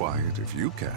quiet if you can.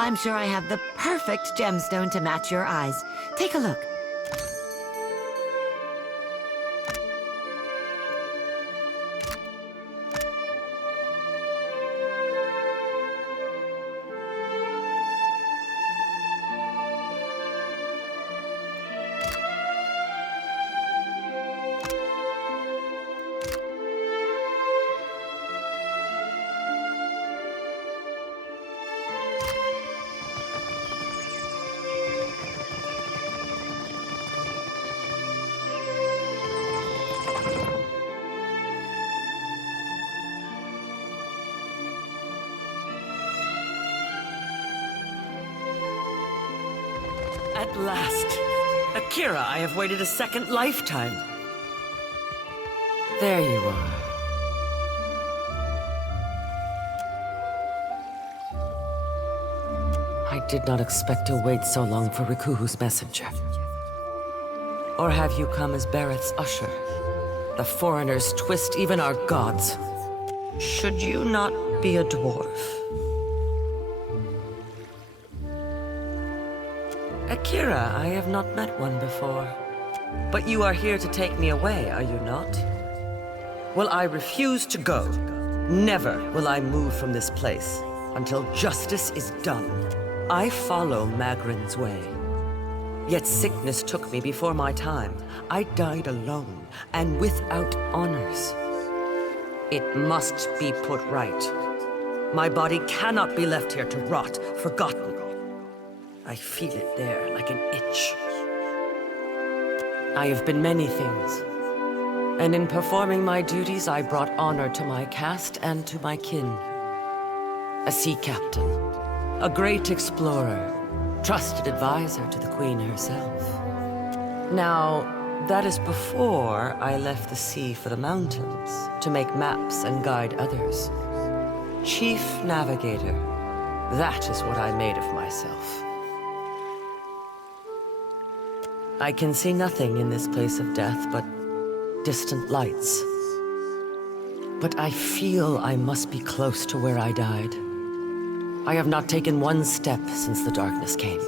I'm sure I have the perfect gemstone to match your eyes. Take a look. At last! Akira, I have waited a second lifetime. There you are. I did not expect to wait so long for Rikuhu's messenger. Or have you come as Barrett's usher? The foreigners twist even our gods. Should you not be a dwarf? Akira, I have not met one before. But you are here to take me away, are you not? Well, I refuse to go. Never will I move from this place until justice is done. I follow Magrin's way. Yet sickness took me before my time. I died alone and without honors. It must be put right. My body cannot be left here to rot, forgotten. I feel it there like an itch. I have been many things. And in performing my duties, I brought honor to my caste and to my kin. A sea captain, a great explorer, trusted advisor to the Queen herself. Now, that is before I left the sea for the mountains to make maps and guide others. Chief Navigator, that is what I made of myself. I can see nothing in this place of death but distant lights. But I feel I must be close to where I died. I have not taken one step since the darkness came.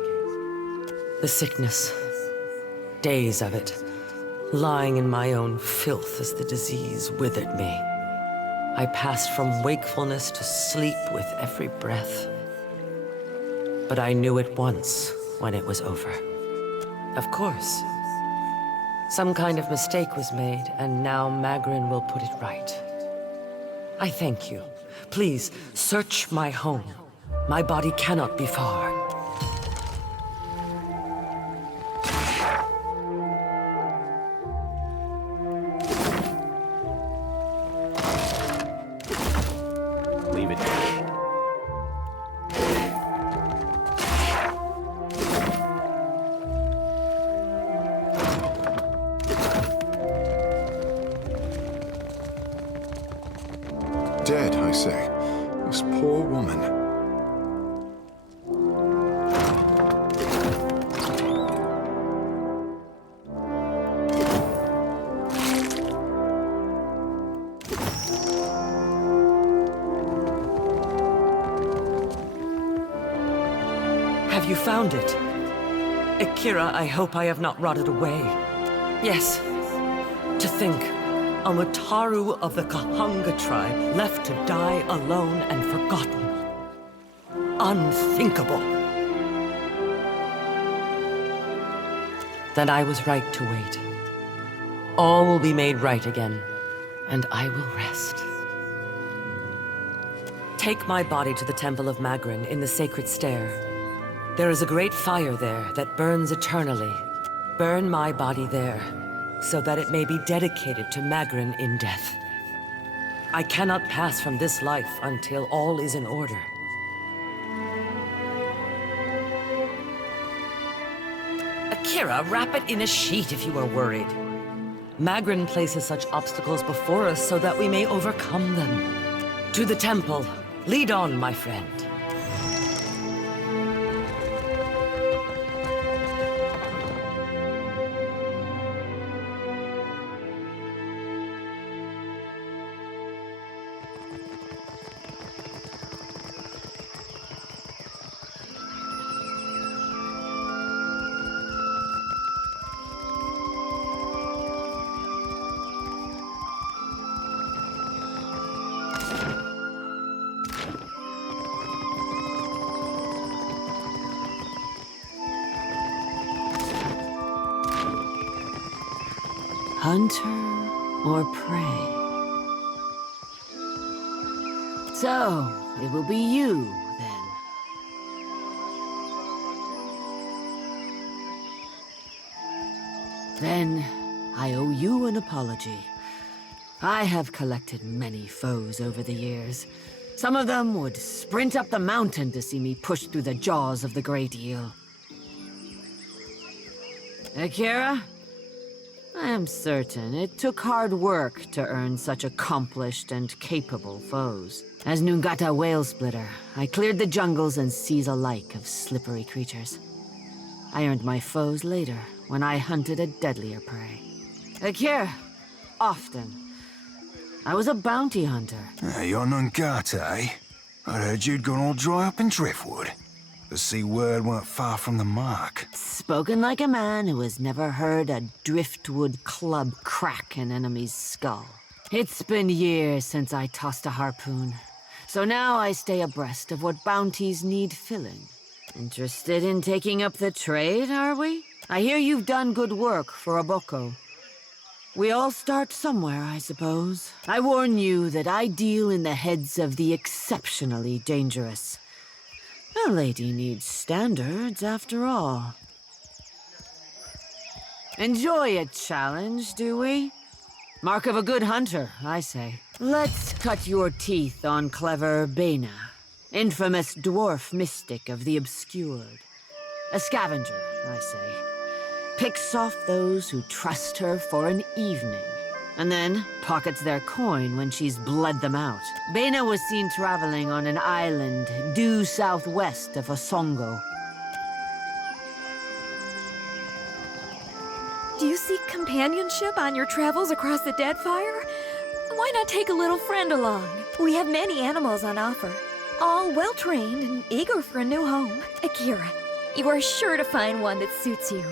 The sickness, days of it, lying in my own filth as the disease withered me. I passed from wakefulness to sleep with every breath. But I knew at once when it was over. Of course. Some kind of mistake was made, and now Magrin will put it right. I thank you. Please, search my home. My body cannot be far. Leave it. Dead, I say. This poor woman. Have you found it? Akira, I hope I have not rotted away. Yes. To think, a Mutaru of the Kahanga tribe left to die alone and forgotten. Unthinkable. Then I was right to wait. All will be made right again, and I will rest. Take my body to the Temple of Magrin in the Sacred Stair. There is a great fire there that burns eternally. Burn my body there, so that it may be dedicated to Magrin in death. I cannot pass from this life until all is in order. Akira, wrap it in a sheet if you are worried. Magrin places such obstacles before us so that we may overcome them. To the temple. Lead on, my friend. Hunter or prey? So, it will be you, then. Then, I owe you an apology. I have collected many foes over the years. Some of them would sprint up the mountain to see me push through the jaws of the great eel. Akira? I am certain it took hard work to earn such accomplished and capable foes. As Nungata Whale Splitter, I cleared the jungles and seas alike of slippery creatures. I earned my foes later, when I hunted a deadlier prey. Akira, often. I was a bounty hunter. You're Nungata, eh? I heard you'd gone all dry up in Driftwood. The sea word weren't far from the mark. Spoken like a man who has never heard a driftwood club crack an enemy's skull. It's been years since I tossed a harpoon, so now I stay abreast of what bounties need filling. Interested in taking up the trade, are we? I hear you've done good work for Aboko. We all start somewhere, I suppose. I warn you that I deal in the heads of the exceptionally dangerous. A lady needs standards, after all. Enjoy a challenge, do we? Mark of a good hunter, I say. Let's cut your teeth on clever Bena, infamous dwarf mystic of the obscured. A scavenger, I say. Picks off those who trust her for an evening, and then pockets their coin when she's bled them out. Bena was seen traveling on an island due southwest of Osongo. Do you seek companionship on your travels across the Deadfire? Why not take a little friend along? We have many animals on offer, all well-trained and eager for a new home. Akira, you are sure to find one that suits you.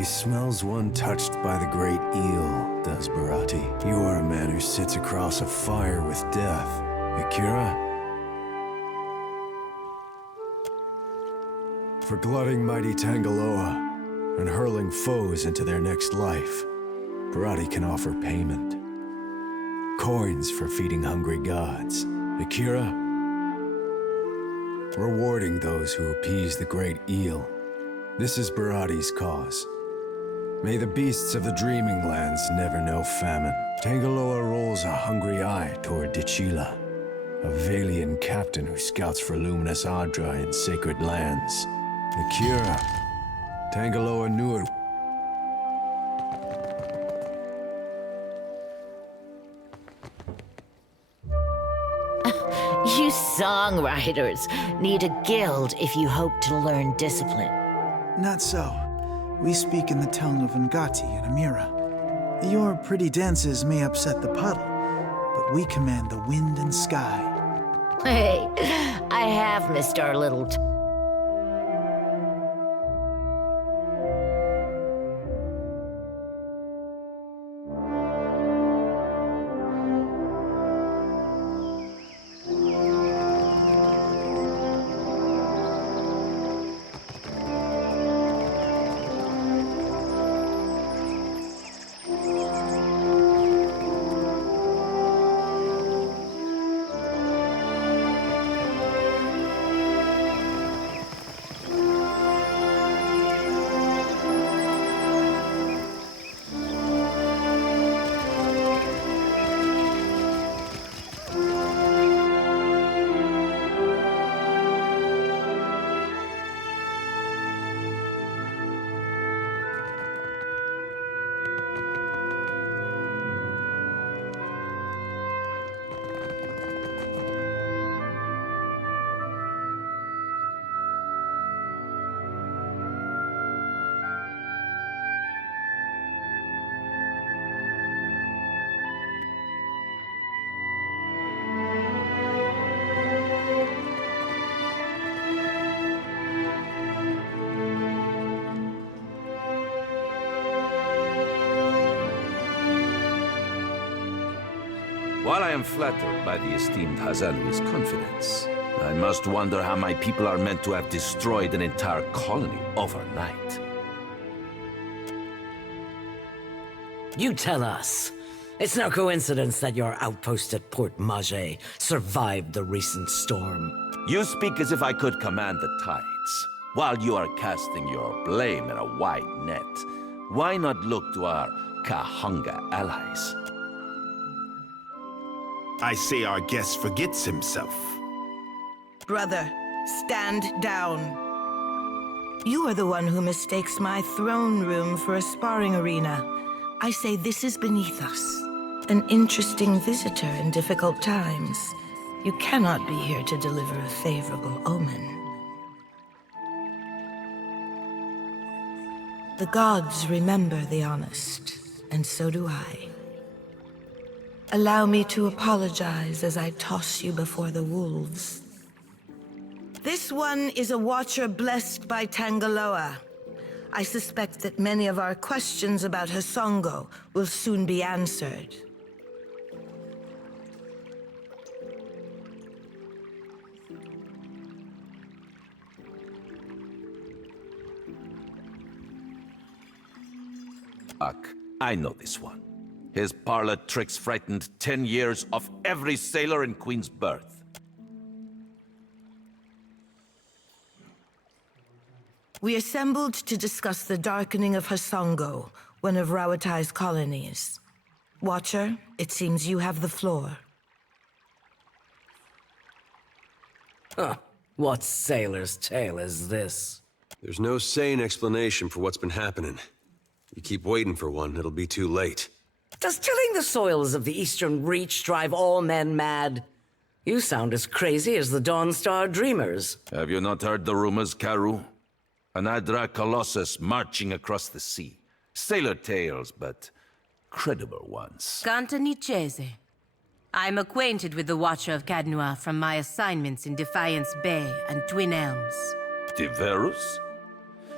He smells one touched by the great eel, does Barati. You are a man who sits across a fire with death. Akira? For glutting mighty Tangaloa and hurling foes into their next life, Barati can offer payment. Coins for feeding hungry gods. Akira? Rewarding those who appease the great eel. This is Barati's cause. May the beasts of the dreaming lands never know famine. Tangaloa rolls a hungry eye toward Dichila, a Valian captain who scouts for luminous Adra in sacred lands. Akira, Tangaloa knew it. You songwriters need a guild if you hope to learn discipline. Not so. We speak in the tongue of Ngati and Amira. Your pretty dances may upset the puddle, but we command the wind and sky. Hey, I have missed our little While I am flattered by the esteemed Hazanui's confidence, I must wonder how my people are meant to have destroyed an entire colony overnight. You tell us. It's no coincidence that your outpost at Port Mage survived the recent storm. You speak as if I could command the tides. While you are casting your blame in a wide net, why not look to our Kahanga allies? I say our guest forgets himself. Brother, stand down. You are the one who mistakes my throne room for a sparring arena. I say this is beneath us. An interesting visitor in difficult times. You cannot be here to deliver a favorable omen. The gods remember the honest, and so do I. Allow me to apologize as I toss you before the wolves. This one is a watcher blessed by Tangaloa. I suspect that many of our questions about Hasongo will soon be answered. I know this one. His parlor tricks frightened 10 years of every sailor in Queen's Birth. We assembled to discuss the darkening of Hasongo, one of Rawatai's colonies. Watcher, it seems you have the floor. Huh. What sailor's tale is this? There's no sane explanation for what's been happening. You keep waiting for one, it'll be too late. Does tilling the soils of the Eastern Reach drive all men mad? You sound as crazy as the Dawnstar Dreamers. Have you not heard the rumors, Karu? An Adra Colossus marching across the sea. Sailor tales, but credible ones. Ganta Nichese. I'm acquainted with the Watcher of Cadnua from my assignments in Defiance Bay and Twin Elms. Diverus?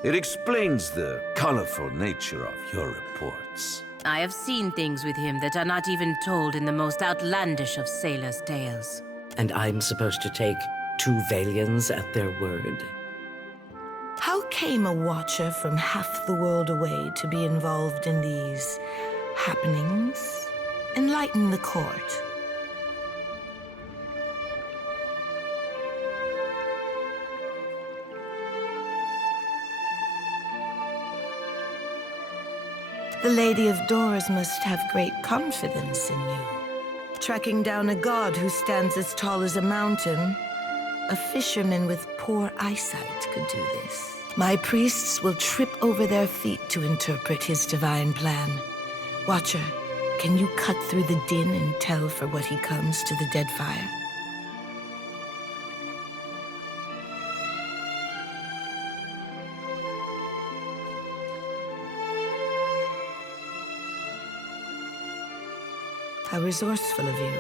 It explains the colorful nature of your reports. I have seen things with him that are not even told in the most outlandish of sailors' tales. And I'm supposed to take 2 Valians at their word? How came a watcher from half the world away to be involved in these happenings? Enlighten the court. The Lady of Doors must have great confidence in you. Tracking down a god who stands as tall as a mountain, a fisherman with poor eyesight could do this. My priests will trip over their feet to interpret his divine plan. Watcher, can you cut through the din and tell for what he comes to the Deadfire? How resourceful of you.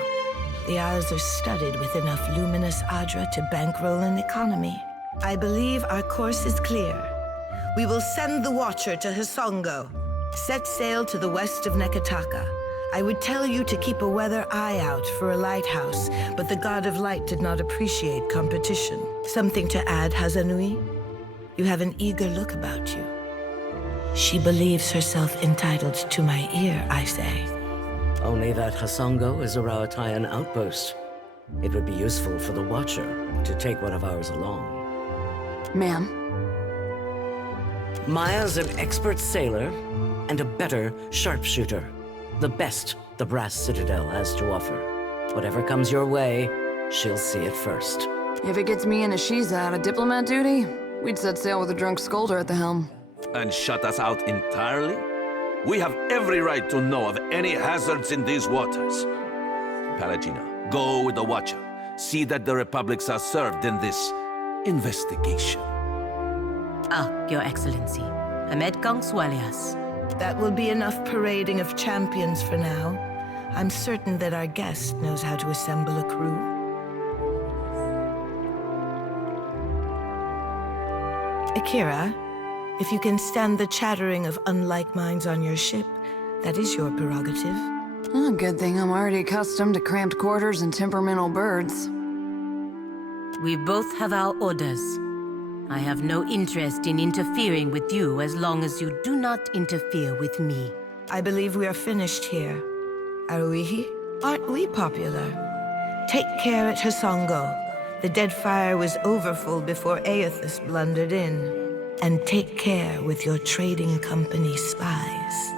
The Isles are studded with enough luminous Adra to bankroll an economy. I believe our course is clear. We will send the Watcher to Hisongo. Set sail to the west of Nekataka. I would tell you to keep a weather eye out for a lighthouse, but the God of Light did not appreciate competition. Something to add, Hazanui? You have an eager look about you. She believes herself entitled to my ear, I say. Only that Hasongo is a Rawatayan outpost. It would be useful for the Watcher to take one of ours along. Ma'am? Maya's an expert sailor and a better sharpshooter. The best the Brass Citadel has to offer. Whatever comes your way, she'll see it first. If it gets me and Ashiza out of diplomat duty, we'd set sail with a drunk scolder at the helm. And shut us out entirely? We have every right to know of any hazards in these waters. Palagina, go with the Watcher. See that the Republics are served in this investigation. Ah, Your Excellency. Ahmed Swalias. That will be enough parading of champions for now. I'm certain that our guest knows how to assemble a crew. Akira, if you can stand the chattering of unlike minds on your ship, that is your prerogative. Oh, good thing I'm already accustomed to cramped quarters and temperamental birds. We both have our orders. I have no interest in interfering with you as long as you do not interfere with me. I believe we are finished here. Aruihi, aren't we popular? Take care at Hisongo. The Deadfire was overfull before Aethys blundered in. And take care with your trading company spies.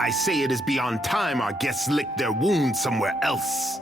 I say it is beyond time our guests lick their wounds somewhere else.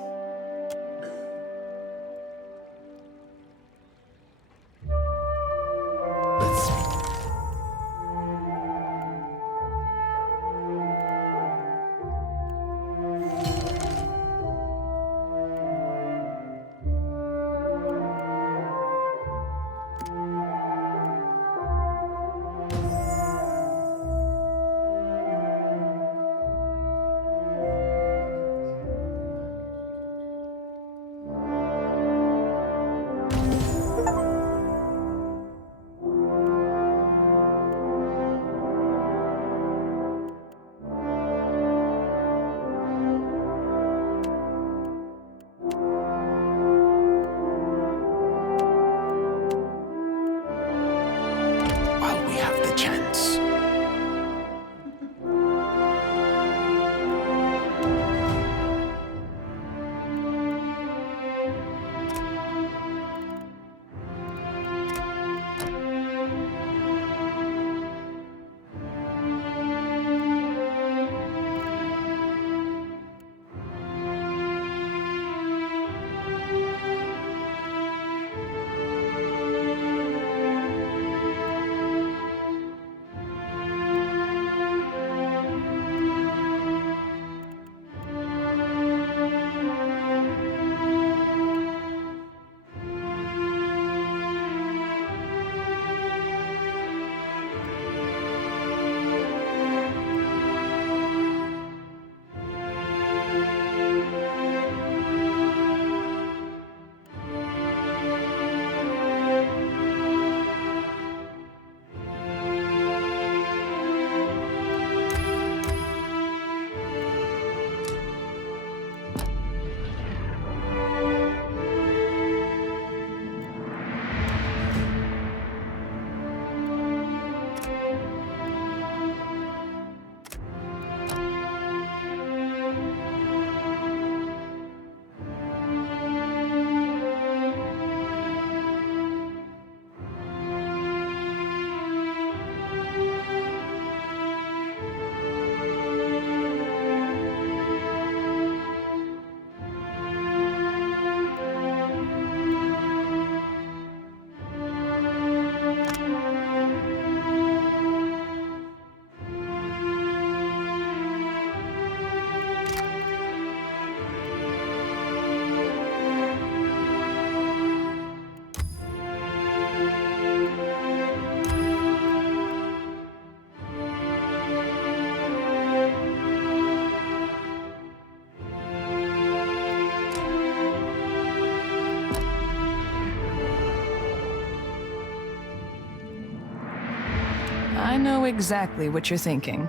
I know exactly what you're thinking.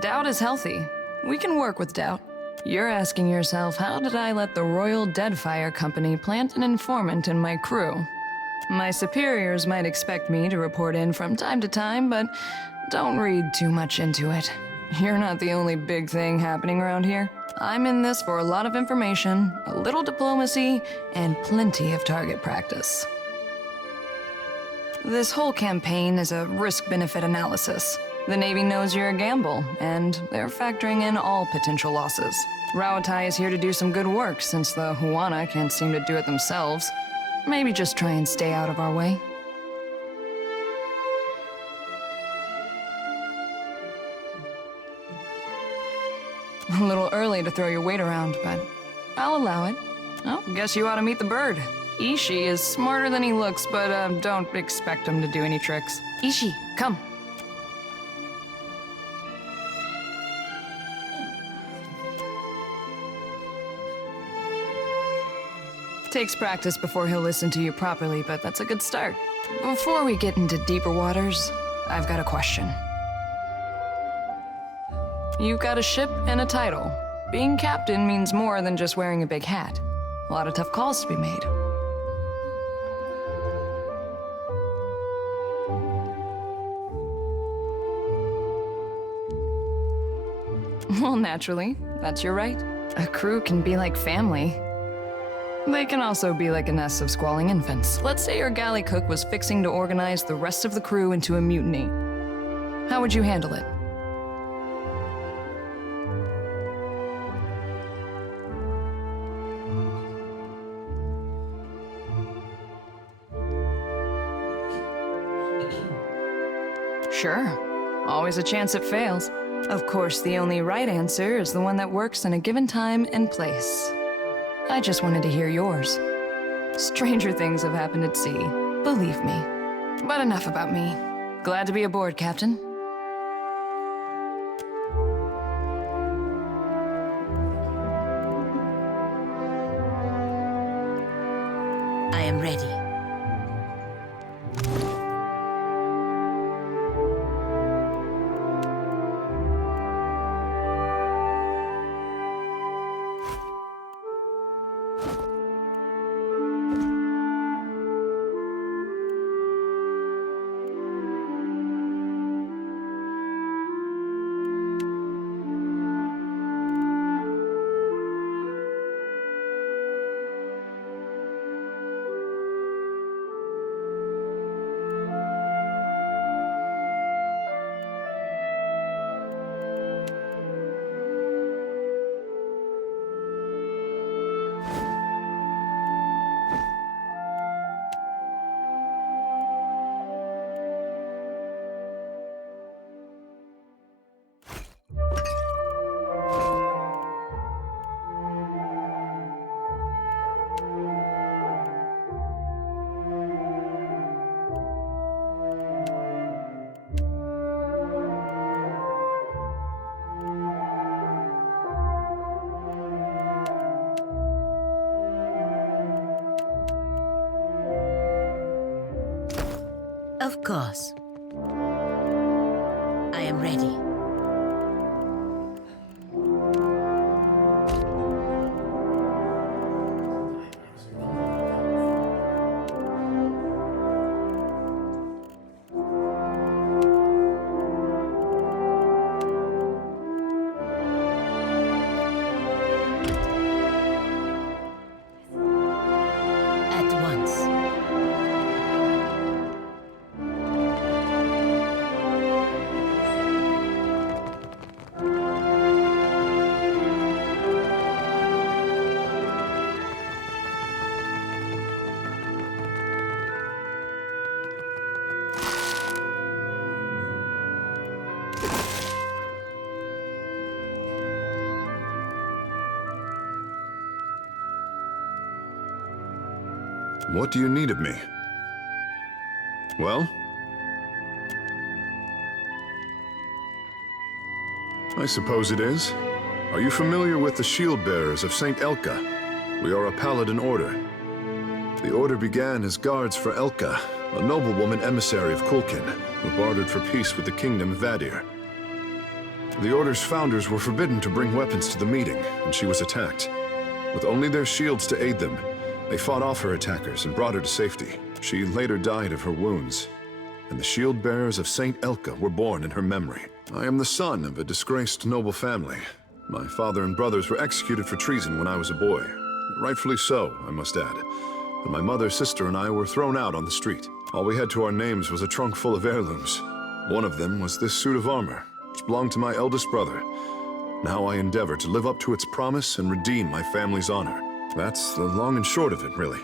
Doubt is healthy. We can work with doubt. You're asking yourself, how did I let the Royal Deadfire Company plant an informant in my crew? My superiors might expect me to report in from time to time, but don't read too much into it. You're not the only big thing happening around here. I'm in this for a lot of information, a little diplomacy, and plenty of target practice. This whole campaign is a risk-benefit analysis. The Navy knows you're a gamble, and they're factoring in all potential losses. Raotai is here to do some good work, since the Huana can't seem to do it themselves. Maybe just try and stay out of our way. A little early to throw your weight around, but I'll allow it. Oh, guess you ought to meet the bird. Ishi is smarter than he looks, but don't expect him to do any tricks. Ishi, come. Takes practice before he'll listen to you properly, but that's a good start. Before we get into deeper waters, I've got a question. You've got a ship and a title. Being captain means more than just wearing a big hat. A lot of tough calls to be made. Well, naturally, that's your right. A crew can be like family. They can also be like a nest of squalling infants. Let's say your galley cook was fixing to organize the rest of the crew into a mutiny. How would you handle it? Sure. Always a chance it fails. Of course, the only right answer is the one that works in a given time and place. I just wanted to hear yours. Stranger things have happened at sea, believe me. But enough about me. Glad to be aboard, Captain. I am ready. Of course. I am ready. What do you need of me? Well? I suppose it is. Are you familiar with the Shield Bearers of St. Elka? We are a paladin order. The order began as guards for Elka, a noblewoman emissary of Kulkin, who bartered for peace with the kingdom of Vadir. The Order's founders were forbidden to bring weapons to the meeting, and she was attacked. With only their shields to aid them, they fought off her attackers and brought her to safety. She later died of her wounds, and the shield bearers of Saint Elka were born in her memory. I am the son of a disgraced noble family. My father and brothers were executed for treason when I was a boy. Rightfully so, I must add. And my mother, sister, and I were thrown out on the street. All we had to our names was a trunk full of heirlooms. One of them was this suit of armor, which belonged to my eldest brother. Now I endeavor to live up to its promise and redeem my family's honor. That's the long and short of it, really.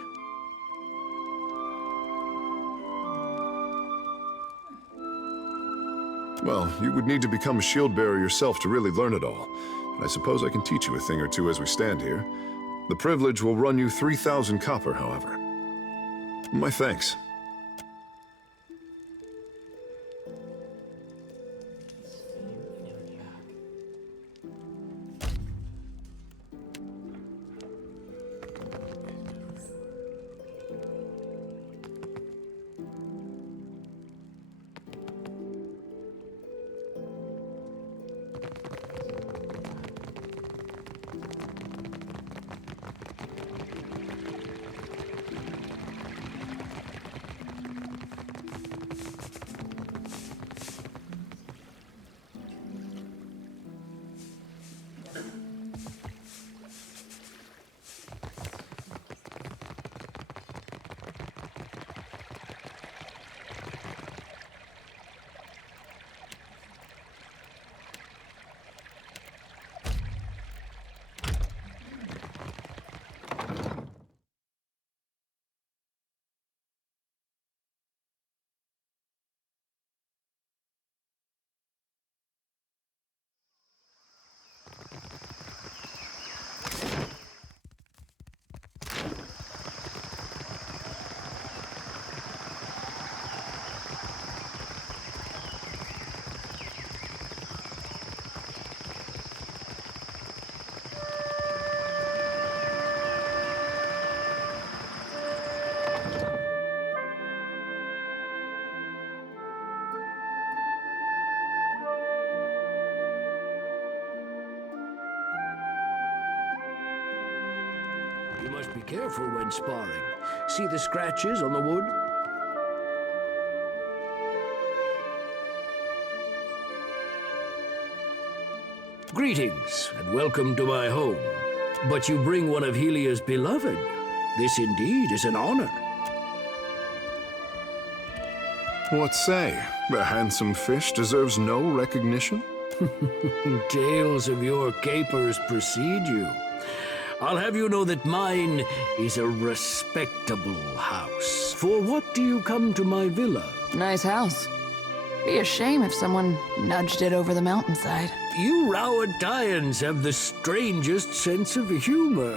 Well, you would need to become a shield bearer yourself to really learn it all. But I suppose I can teach you a thing or two as we stand here. The privilege will run you 3,000 copper, however. My thanks. You must be careful when sparring. See the scratches on the wood? Greetings, and welcome to my home. But you bring one of Helia's beloved. This indeed is an honor. What say? The handsome fish deserves no recognition? Tales of your capers precede you. I'll have you know that mine is a respectable house. For what do you come to my villa? Nice house. Be a shame if someone nudged it over the mountainside. You Rowadians have the strangest sense of humor.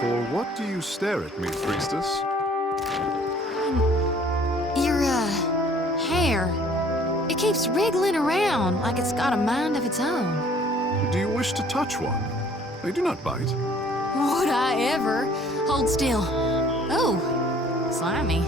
For what do you stare at me, priestess? Your, hair. It keeps wriggling around like it's got a mind of its own. Do you wish to touch one? They do not bite. Would I ever? Hold still. Oh, slimy.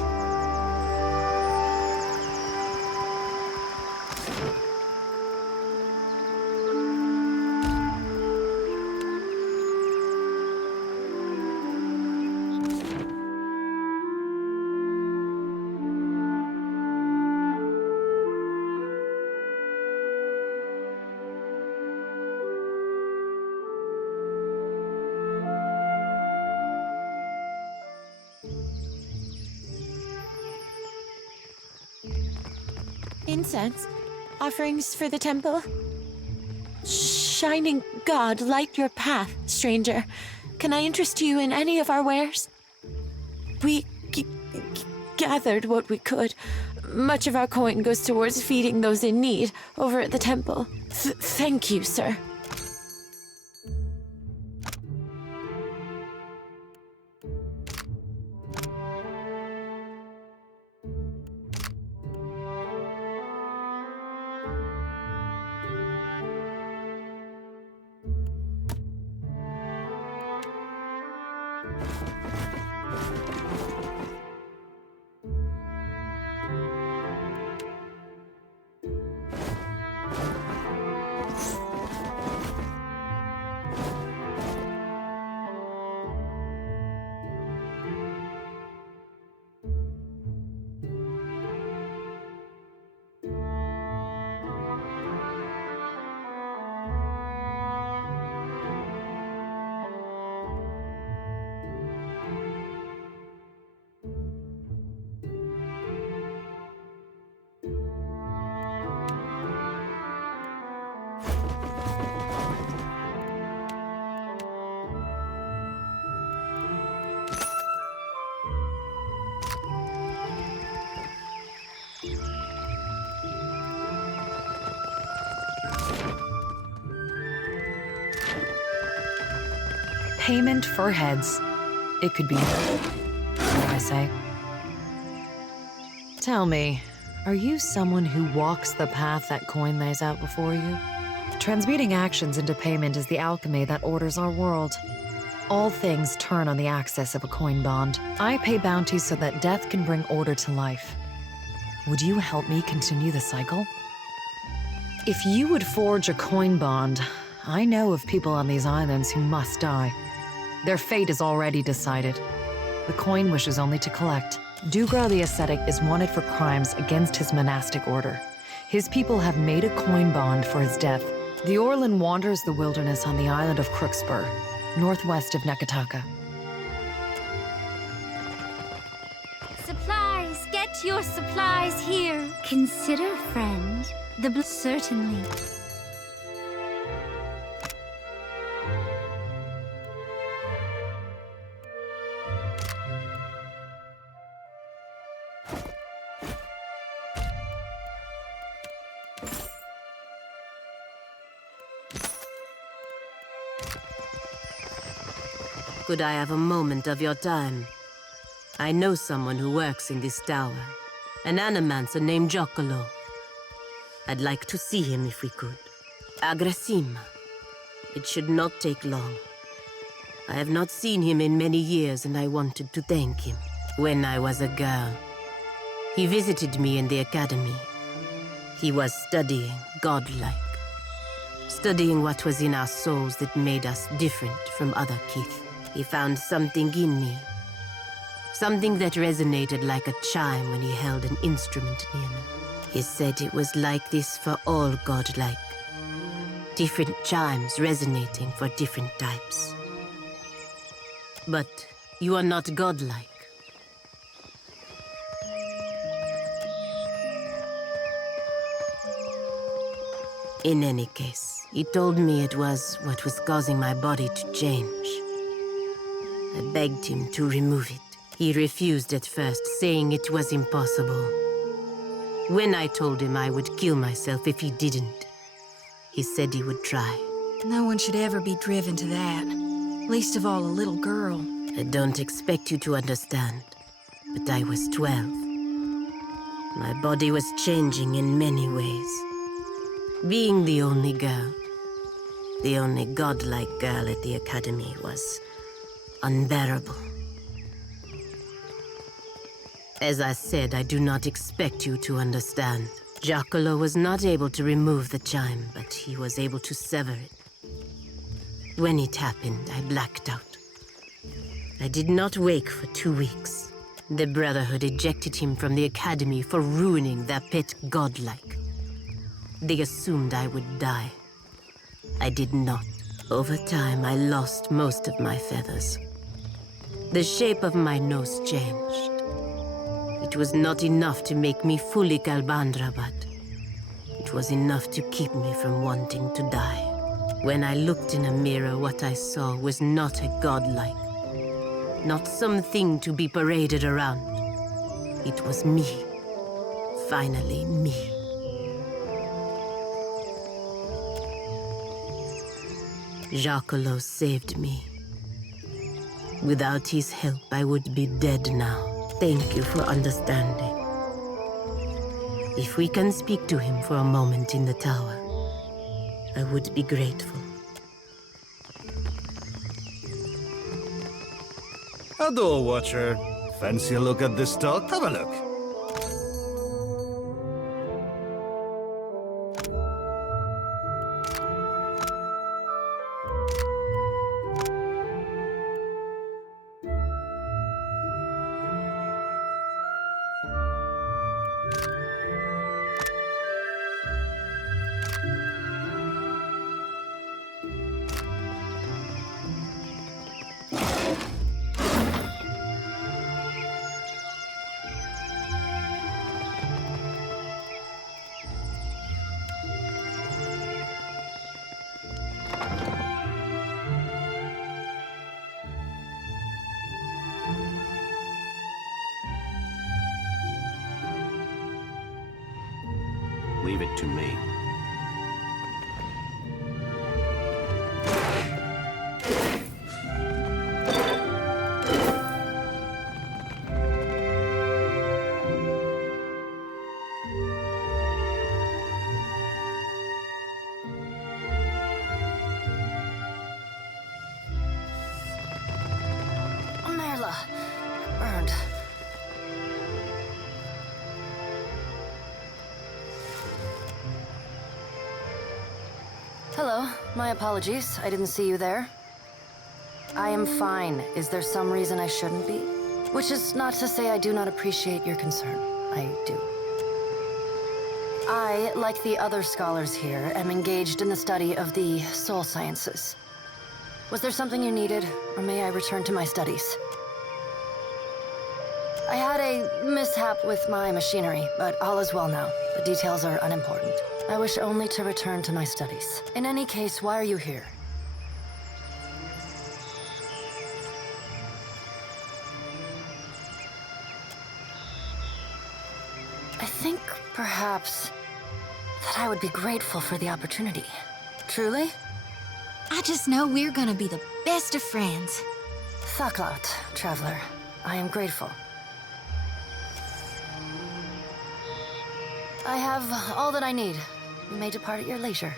Incense? Offerings for the temple? Shining God, light your path, stranger. Can I interest you in any of our wares? We gathered what we could. Much of our coin goes towards feeding those in need over at the temple. Thank you, sir. Payment for heads. It could be, I say. Tell me, are you someone who walks the path that coin lays out before you? Transmuting actions into payment is the alchemy that orders our world. All things turn on the axis of a coin bond. I pay bounties so that death can bring order to life. Would you help me continue the cycle? If you would forge a coin bond, I know of people on these islands who must die. Their fate is already decided. The coin wishes only to collect. Dugra the Ascetic is wanted for crimes against his monastic order. His people have made a coin bond for his death. The Orlan wanders the wilderness on the island of Crookspur, northwest of Nekataka. Supplies! Get your supplies here! Consider, friend. Certainly. Could I have a moment of your time? I know someone who works in this tower. An animancer named Giacomo. I'd like to see him if we could. Agrasim. It should not take long. I have not seen him in many years, and I wanted to thank him. When I was a girl, he visited me in the academy. He was studying godlike. Studying what was in our souls that made us different from other kith. He found something in me. Something that resonated like a chime when he held an instrument near me. He said it was like this for all godlike. Different chimes resonating for different types. But you are not godlike. In any case, he told me it was what was causing my body to change. I begged him to remove it. He refused at first, saying it was impossible. When I told him I would kill myself if he didn't, he said he would try. No one should ever be driven to that. Least of all a little girl. I don't expect you to understand, but I was 12. My body was changing in many ways. Being the only girl, the only godlike girl at the academy, was unbearable. As I said, I do not expect you to understand. Giacomo was not able to remove the chime, but he was able to sever it. When it happened, I blacked out. I did not wake for 2 weeks. The Brotherhood ejected him from the academy for ruining their pet godlike. They assumed I would die. I did not. Over time, I lost most of my feathers. The shape of my nose changed. It was not enough to make me fully Kalbandra, but It was enough to keep me from wanting to die. When I looked in a mirror, what I saw was not a godlike, not something to be paraded around. It was me. Finally, me. Giacomo saved me. Without his help, I would be dead now. Thank you for understanding. If we can speak to him for a moment in the tower, I would be grateful. Hello, Watcher. Fancy a look at this stock? Have a look. Leave it to me. Merla, burned. Hello, my apologies. I didn't see you there. I am fine. Is there some reason I shouldn't be? Which is not to say I do not appreciate your concern. I do. I, like the other scholars here, am engaged in the study of the soul sciences. Was there something you needed, or may I return to my studies? I had a mishap with my machinery, but all is well now. The details are unimportant. I wish only to return to my studies. In any case, why are you here? I think, perhaps, that I would be grateful for the opportunity. Truly? I just know we're gonna be the best of friends. Thaklat, traveler. I am grateful. I have all that I need. You may depart at your leisure.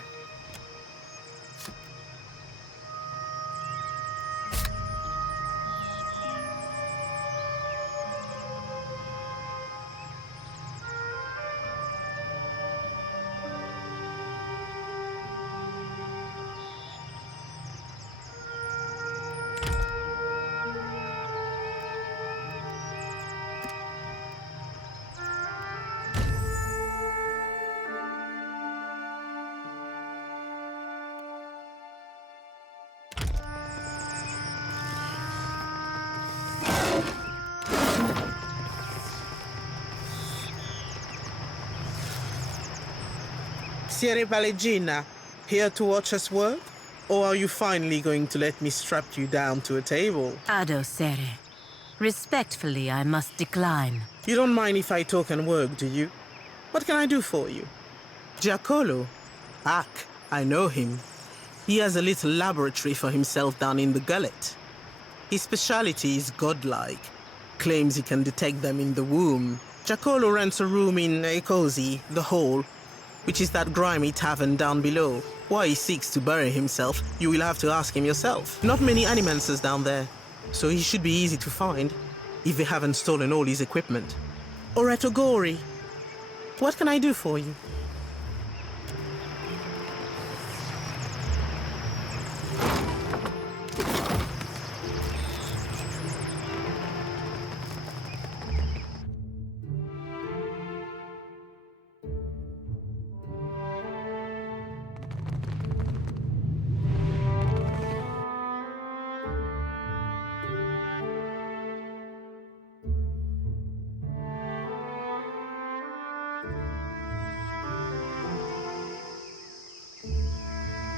Siere Valegina, here to watch us work? Or are you finally going to let me strap you down to a table? Ado, Sere. Respectfully, I must decline. You don't mind if I talk and work, do you? What can I do for you? Giacomo? Ak, I know him. He has a little laboratory for himself down in the gullet. His specialty is godlike. Claims he can detect them in the womb. Giacomo rents a room in Ecosi, the Hall, which is that grimy tavern down below. Why he seeks to bury himself, you will have to ask him yourself. Not many animancers down there, so he should be easy to find, if they haven't stolen all his equipment. Or at Ogori. What can I do for you?